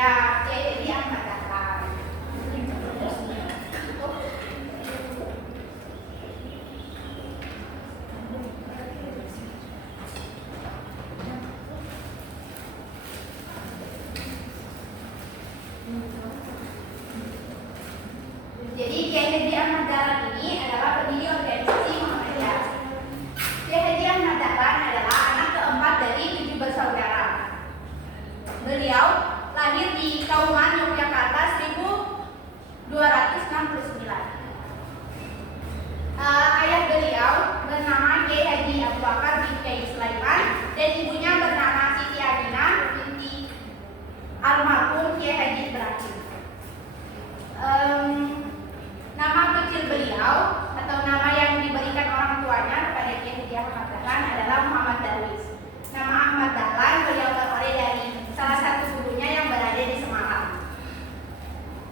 Ya, jadi Ahmad Dahlan. Jadi Kiai Haji Ahmad Dahlan ini adalah pendiri organisasi Muhammadiyah. Kiai Haji Ahmad Dahlan adalah anak keempat dari 7 bersaudara. Beliau lahir di Kauman, Yogyakarta 1269. Ayah beliau bernama Kiai Haji Abu Bakar bin Kiai Sulaiman dan ibunya bernama Siti Aminah binti almarhum Kiai Haji Ibrahim. Nama kecil beliau atau nama yang diberikan orang tuanya kepada Kiai Haji Ahmad Dahlan adalah Muhammad Darwis. Nama Ahmad Dahlan beliau peroleh dari salah satu gurunya yang berada di Semarang.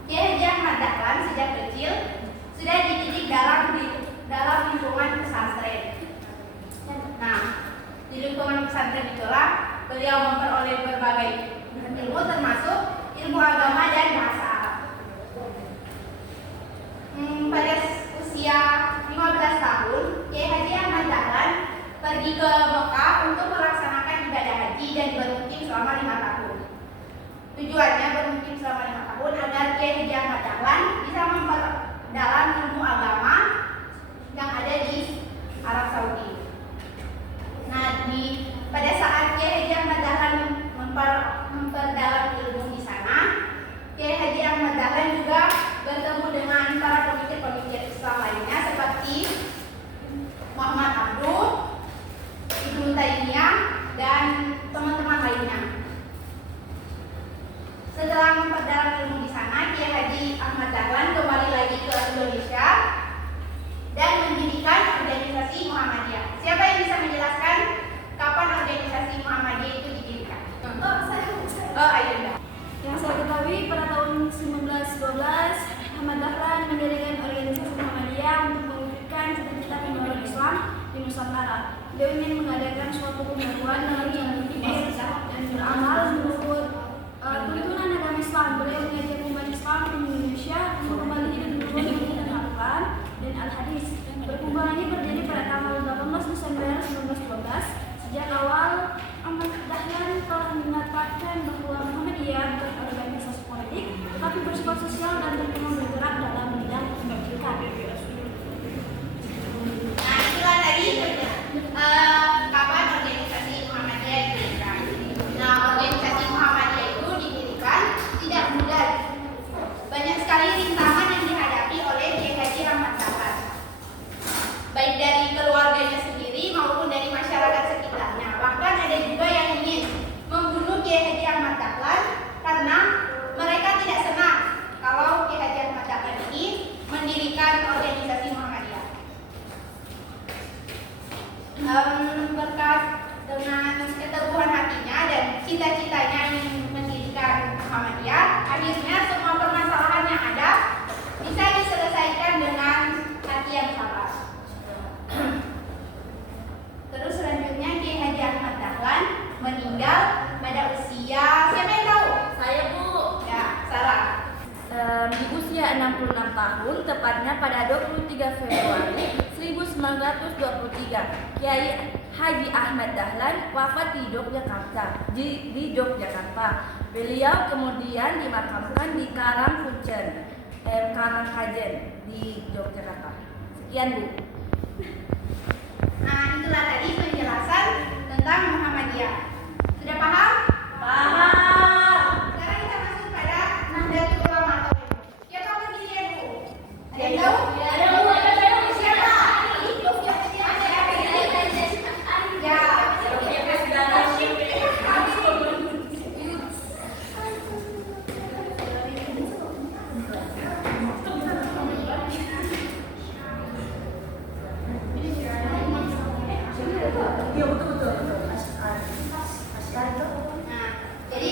Kiai Haji Ahmad Dahlan sejak kecil sudah dididik dalam lingkungan pesantren. Nah, di lingkungan pesantren itulah beliau memperoleh berbagai ilmu termasuk ilmu agama dan bahasa Arab. Pada usia 15 tahun, Kiai Haji Ahmad Dahlan pergi ke Mekah untuk melaksanakan ibadah haji dan bermukim selama 5 tahun. Tujuannya bermukim selama 5 tahun agar Kiai Haji Ahmad Dahlan bisa memperdalam ilmu agama yang ada di Arab Saudi. Nah, pada saat Kiai Haji Ahmad Dahlan memperdalam ilmu di sana, Kiai Haji Ahmad Dahlan juga bertemu dengan para pemikir-pemikir Islam lainnya seperti Muhammad Abduh, Ibnu Taimiyah, dan teman-teman lainnya. Setelah memperdalam ilmu di sana, Kiai Haji Ahmad Dahlan kembali lagi ke Indonesia dan mendirikan organisasi Muhammadiyah. Siapa yang bisa menjelaskan kapan organisasi Muhammadiyah itu didirikan? Ayo. Yang saya ketahui pada tahun 1912 Ahmad Dahlan mendirikan organisasi Muhammadiyah untuk mewujudkan cita-cita pembangunan Islam di Nusantara. Beliau ingin mengadakan suatu pembaruan dalam cara berpikir dan beramal menurut tuntunan agama Islam. Beliau mengajak umat Islam di Indonesia untuk kembali hidup rukun dan Al-Quran dan Al-Hadis. Perkumpulan ini berdiri pada tanggal 18 Desember 1912. Sejak awal Ahmad Dahlan telah mengatakan bahwa Muhammadiyah bukan organisasi politik, tetapi bersifat sosial dan berkembang bergerak dalam bidang pendidikan. Nah, itulah tadi kapan organisasi Muhammadiyah didirikan. Nah, organisasi Muhammadiyah itu didirikan tidak mudah. Banyak sekali rintangan yang dihadapi oleh Kiai Haji Ahmad Dahlan, baik dari keluarganya sendiri maupun dari masyarakat sekitarnya. Bahkan ada juga yang ingin membunuh Kiai Haji Ahmad Dahlan karena mereka tidak senang kalau Kiai Haji Ahmad Dahlan ini mendirikan organisasi Muhammadiyah. Berkat dengan keteguhan hatinya dan cita-citanya ingin mendirikan Muhammadiyah, akhirnya semua permasalahan yang ada bisa diselesaikan dengan hati yang sabar. Terus selanjutnya Kiai Haji Ahmad Dahlan meninggal pada usia, siapa yang tahu? Saya, Bu. Ya, Sarah. Di usia 66 tahun, tepatnya pada 23 Februari 1923, Kiai Haji Ahmad Dahlan wafat di Yogyakarta. Di Yogyakarta. Beliau kemudian dimakamkan di Karangkajen di Yogyakarta. Sekian, Bu. Nah, itulah tadi penjelasan tentang Muhammadiyah. Sudah paham? Paham. Sekarang kita masuk pada Nahdlatul Ulama atau NU. Siapa pendiri NU? Ada yang tahu? Ada, Bu. Ada saya. Siapa? Ya. Nah, jadi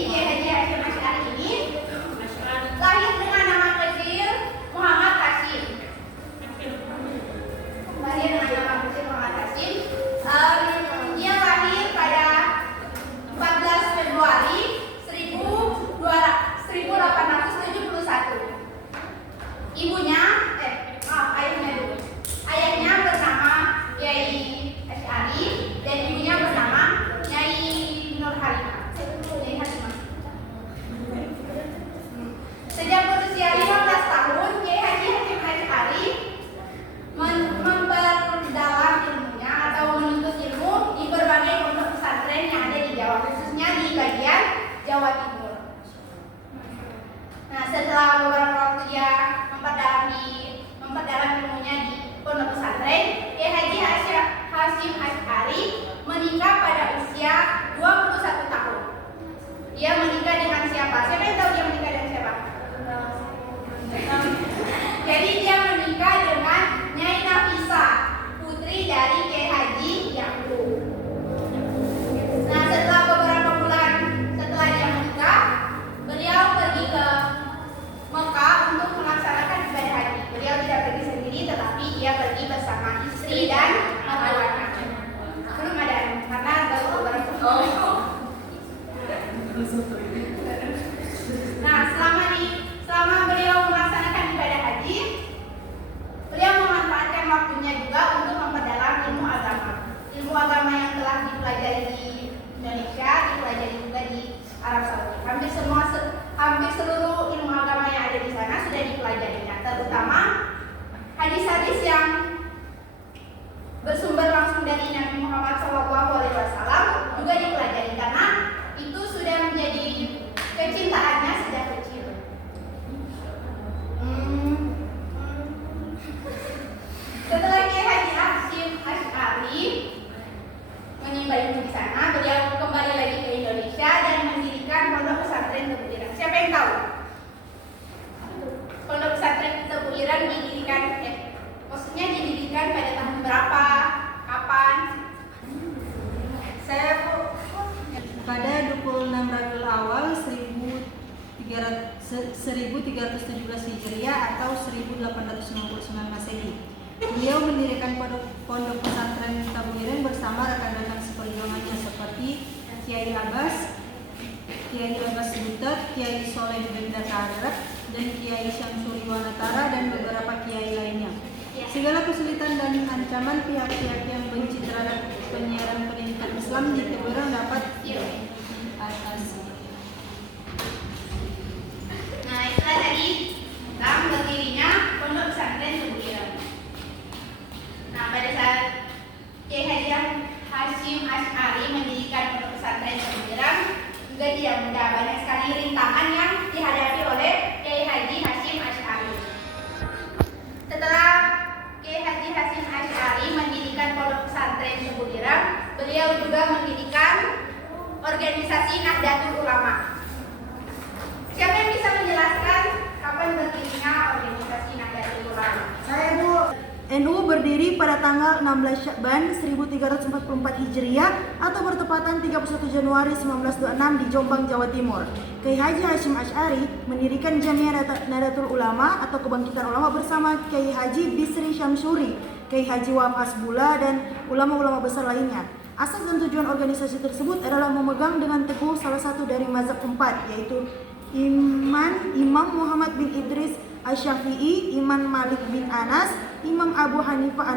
memperdalam ilmunya di pondok pesantren, Kiai Haji Hasyim Asy'ari menikah pada usia 21 tahun. Dia menikah dengan siapa? Siapa yang tahu dia menikah dengan siapa? Jadi dia menikah dengan Nyai Nafisah, putri dari Kiai Haji Ya'qub. Nah, setelah beberapa bulan setelah dia menikah, beliau pergi ke Mekah untuk melaksanakan ibadah haji. Beliau tidak pergi sendiri, tetapi dia pergi bersama istri dan dua anak. Belum ada, karena baru beberapa bulan. Nah, selama beliau melaksanakan ibadah haji, beliau memanfaatkan waktunya juga untuk memperdalam ilmu agama. Ilmu agama yang telah dipelajari di Indonesia dipelajari juga di Arab Saudi. Hampir seluruh ilmu agama yang ada di sana sudah dipelajarinya, terutama hadis-hadis yang bersumber langsung dari Nabi Muhammad SAW juga dipelajari karena itu sudah menjadi kecintaannya sejak kecil. Setelah Kiai Haji Hasyim Asy'ari menimba ilmu di sana, beliau kembali lagi ke Indonesia dan mendirikan pondok pesantren Tebu Ireng. Siapa yang tahu? Pondok pesantren Tebu Ireng maksudnya didirikan pada tahun berapa? Kapan? Saya pada 26 Rabiul Awal 1317 Hijriah atau 1859 Masehi. Beliau mendirikan pondok pesantren Tebu Ireng bersama rekan-rekan seperjuangannya seperti Kiai Abbas Butet, Kiai Soleh bin Taharib, dan Kiai Syamsuri Wanatara dan beberapa kiai lainnya. Segala kesulitan dan ancaman pihak-pihak yang benci terhadap penyiaran pendidikan Islam di Tebu Ireng dapat diatasi. Nah, itulah tadi tentang berdirinya pondok pesantren Tebu Ireng. Nah, pada saat Kiai Haji Hasyim Asy'ari mendirikan pondok pesantren Tebu Ireng, juga tidak mudah, banyak sekali rintangan yang dihadapi oleh Kiai Haji Hasyim Asy'ari. Setelah Kiai Haji Hasyim Asy'ari mendirikan pondok pesantren Tebu Ireng, beliau juga mendirikan organisasi Nahdlatul Ulama. Siapa yang bisa menjelaskan kapan berdirinya organisasi Nahdlatul Ulama? Saya, Bu. NU berdiri pada tanggal 16 Sya'ban 1344 Hijriah atau bertepatan 31 Januari 1926 di Jombang, Jawa Timur. Kiai Haji Hasyim Asy'ari mendirikan Jamiah Nahdlatul Ulama atau Kebangkitan Ulama bersama Kiai Haji Bisri Syamsuri, Kiai Haji Wahab Hasbullah, dan ulama-ulama besar lainnya. Asas dan tujuan organisasi tersebut adalah memegang dengan teguh salah satu dari mazhab empat, yaitu Imam Muhammad bin Idris Asy-Syafi'i, Imam Malik bin Anas, Imam Abu Hanifah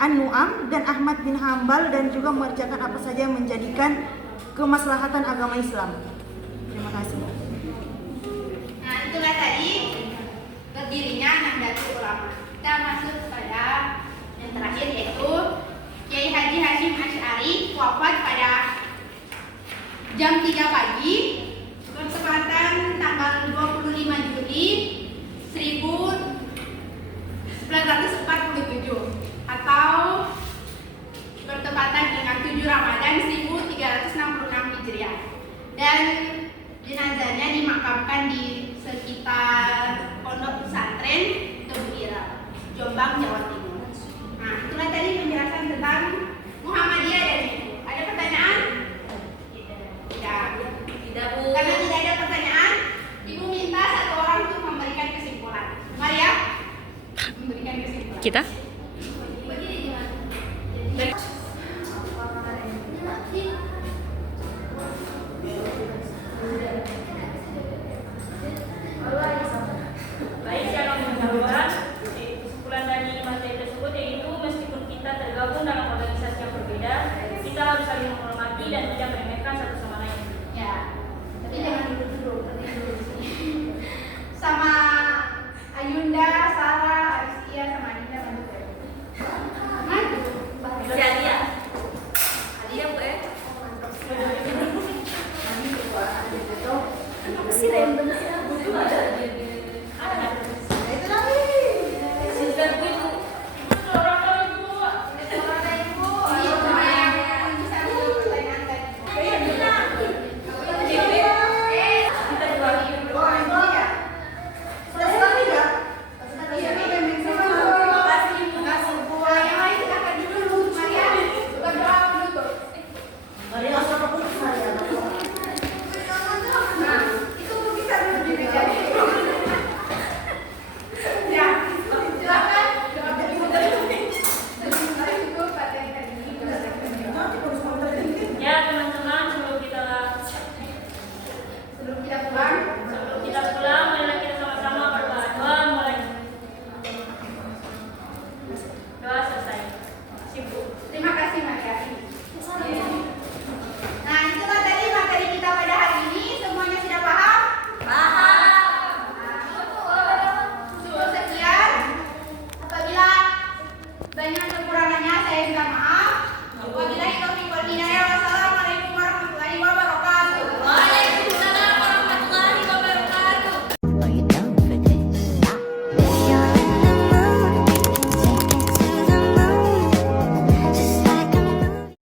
An-Nu'am, dan Ahmad bin Hambal, dan juga mengerjakan apa saja yang menjadikan kemaslahatan agama Islam. Terima kasih. Nah, itulah tadi berdirinya Nahdlatul Ulama. Kita masuk pada yang terakhir, yaitu Kiai Haji Hasyim Asy'ari wafat pada jam 3 pagi bertepatan tanggal 25 Juli 1947 atau bertepatan dengan 7 Ramadan 1366 Hijriah, dan jenazahnya dimakamkan di sekitar pondok pesantren Tebu Ireng, Jombang, Jawa Timur. Nah, itulah tadi penjelasan tentang Muhammadiyah dan NU. Ada pertanyaan? Tidak, Bu. Karena tidak ada pertanyaan, Ibu minta satu orang untuk memberikan kesimpulan. Maria, memberikan kesimpulan. Kita? Baik, saya akan menjawab kesimpulan dari materi tersebut, yaitu meskipun kita tergabung dalam organisasi yang berbeda, kita harus saling menghormati dan tidak meremehkan satu sama lain. Ya, tapi jangan dulu. Sama Ayunda, Sarah, Aristia, sama Anita, bantu ya. banyak